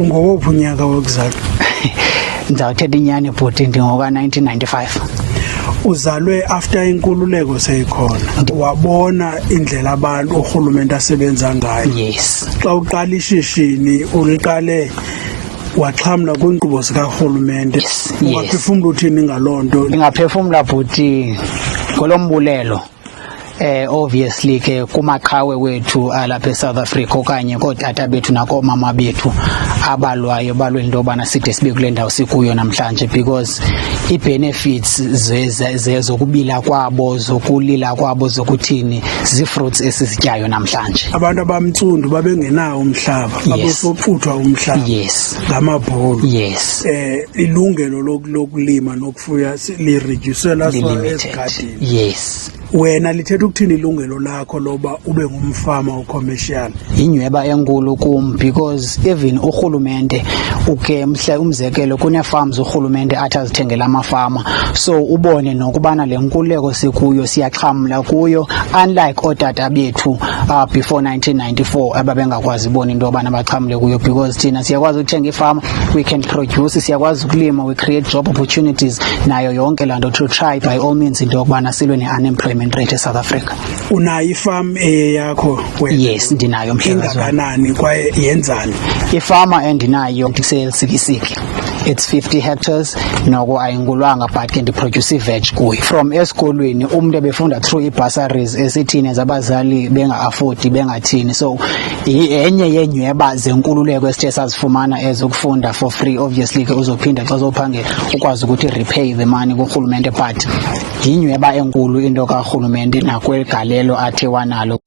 ungowuphi unyaka wokuzalwa? Ndizawuthetha inyani bhuti, ndingoka-1995. Uzalwe after inkululeko seyikhona, wabona indlela abantu urhulumente asebenza ngayo. Yes. Xa uqala ishishini uliqale waxhamla kwiinkqubo zikarhulumente. Yes. Ungaphefumla uthini ngaloo nto? Ndingaphefumla bhuti ngolombulelo. Obviously ke kumaqhawe wethu alapha eSouth Africa okanye kootata bethu nakoomama bethu abalwayo balwe into yobana side sibe kule ndawo sikuyo namhlanje, because ii-benefits zokubila kwabo, zokulila kwabo, zokuthini zii-fruits esizityayo namhlanje. Abantu abamtsundu babengenawo umhlaba, babesoxuthwa umhlaba. Yes. Ngamabhulu. Yes. Ilungelo lokulima nokufuya lireducelwa ezigadini. Yes. Wena lithetha ukuthini ilungelo lakho loba ube ngumfama ocommercial? Inyweba enkulu kum, because even urhulumente uke umzekelo kune-farms urhulumente athi azithengela amafama, so ubone nokubana le nkululeko sikuyo siyaxhamla kuyo, unlike ootata bethu before 1994 ababengakwazi ubona into yobana baxhamle kuyo, because thina siyakwazi ukuthenga ifama, we can produce, siyakwazi ukulima, we create job opportunities, nayo yonke laa nto to try by all means into yokubana silwe ne-unemployment rate eSouth Africa. Unayo ifama eyakho wena? Yes, ndinayo mhlekazi. Ingakanani kwaye yenzani? Ifama endinayo ndisesikisiki, it's 50 hectares, noko ayingulwanga but ke ndiproduce i-veg kuyo. From esikolweni umntu ebefunda through ii-bursaries esithini zabazali benga-afodi bengathini, so enye yeenyweba zenkululeko esithe sazifumana ezokufunda for free. Obviously ke uzophinda xa uzophangela ukwazi ukuthi repay the money kurhulumente, but yinyweba enkulu into karhulumente nakwegalelo athe wanalo.